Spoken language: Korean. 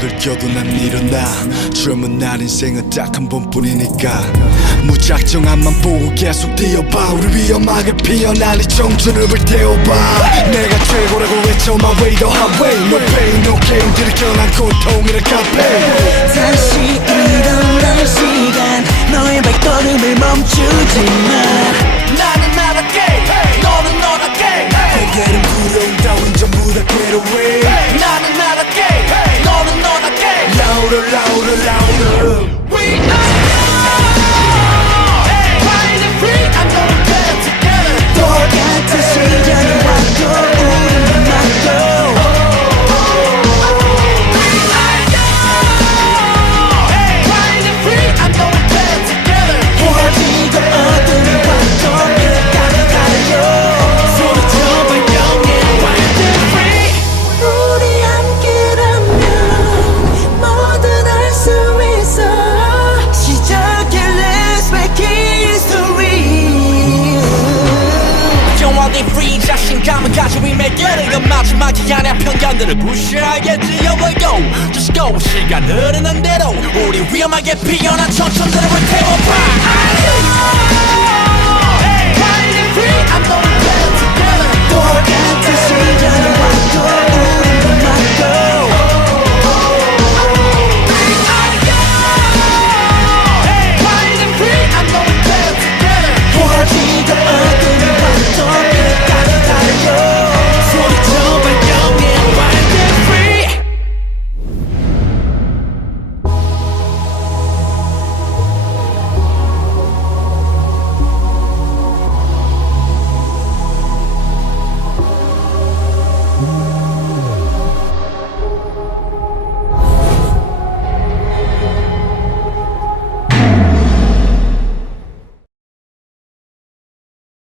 늙혀도 난 일어나. 젊은 날 인생은 딱 한 번뿐이니까 무작정 앞만 보고 계속 뛰어봐. 우리 위험하게 피어난 이 청춘을 불태워봐. 내가 최고라고 외쳐 my way the highway. No pain no gain 들이켜난 고통이라 카페. 다시 일어날 시간 너의 발걸음을 멈추지 마. 나는 나답게 너는 너답게 내게는 두려움 따윈 전부 다 get away. 나는 나답게 너는 너답게 Louder louder louder. We are young, fighting free. I know we'll get together. 똑같은 시간이 와도 우리는 맞고. We are young, fighting free. I know we'll get together. 헤어지고 어둠이 와도 끝까지 달려. 손을 잡아 영예 fighting free. 우리 함께라면 뭐든 할 수 있어. 시작해 let's make history. 영원히 free 자신감을 가지고 임해결의 그 마지막이 아니야. 편견들을 무시하게 지어버려. Just go 시간 흐르는 대로 우리 위험하게 피어난 청춘들을 불태워봐.